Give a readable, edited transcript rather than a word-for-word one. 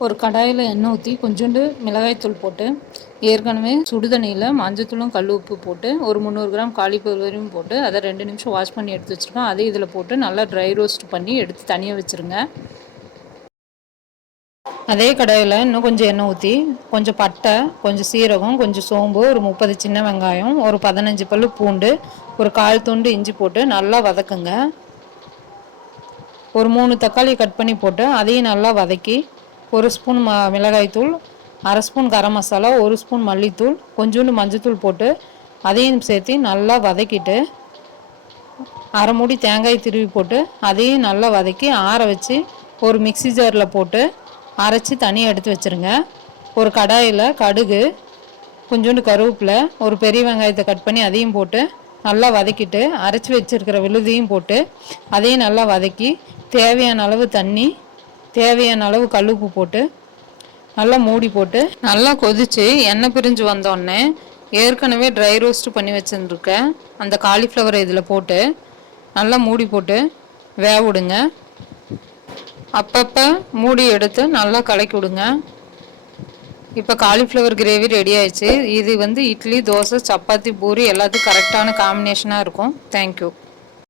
ஒரு கடாயில் எண்ணெய் ஊற்றி கொஞ்சோண்டு மிளகாய்த்தூள் போட்டு ஏற்கனவே சுடுதண்ணியில் மஞ்சத்தூளும் கல் உப்பு போட்டு ஒரு 300 கிராம் காலிஃப்ளவரையும் போட்டு அதை 2 நிமிஷம் வாஷ் பண்ணி எடுத்து வச்சுருக்கோம். அதை இதில் போட்டு நல்லா ட்ரை ரோஸ்ட் பண்ணி எடுத்து தனியாக வச்சுருங்க. அதே கடாயில் இன்னும் கொஞ்சம் எண்ணெய் ஊற்றி கொஞ்சம் பட்டை, கொஞ்சம் சீரகம், கொஞ்சம் சோம்பு, ஒரு 30 சின்ன வெங்காயம், ஒரு 15 பல்லு பூண்டு, ஒரு 1/4 துண்டு இஞ்சி போட்டு நல்லா வதக்குங்க. ஒரு 3 தக்காளி கட் பண்ணி போட்டு அதையும் நல்லா வதக்கி 1 ஸ்பூன் மிளகாய்த்தூள், 1/2 ஸ்பூன் கரம் மசாலா, 1 ஸ்பூன் மல்லித்தூள், கொஞ்சோண்டு மஞ்சத்தூள் போட்டு அதையும் சேர்த்து நல்லா வதக்கிட்டு 1/2 மூடி தேங்காய் திருவி போட்டு அதையும் நல்லா வதக்கி ஆற வச்சு ஒரு மிக்சி ஜாரில் போட்டு அரைச்சி தனியாக எடுத்து வச்சுருங்க. ஒரு கடாயில் கடுகு, கொஞ்சோண்டு கருவேப்பிலை, ஒரு பெரிய வெங்காயத்தை கட் பண்ணி அதையும் போட்டு நல்லா வதக்கிட்டு அரைச்சி வச்சுருக்கிற விழுதையும் போட்டு அதையும் நல்லா வதக்கி தேவையான அளவு தண்ணி, தேவையான அளவு கல்லுப்பு போட்டு நல்லா மூடி போட்டு நல்லா கொதித்து எண்ணெய் பிரிஞ்சு வந்தோடனே ஏற்கனவே ட்ரை ரோஸ்ட் பண்ணி வச்சுருக்கேன் அந்த காலிஃப்ளவரை இதில் போட்டு நல்லா மூடி போட்டு வேக விடுங்க. அப்பப்போ மூடி எடுத்து நல்லா கலக்கி விடுங்க. இப்போ காலிஃப்ளவர் கிரேவி ரெடி ஆயிடுச்சு. இது இட்லி, தோசை, சப்பாத்தி, பூரி எல்லாத்துக்கும் கரெக்டான காம்பினேஷனாக இருக்கும். தேங்க்யூ.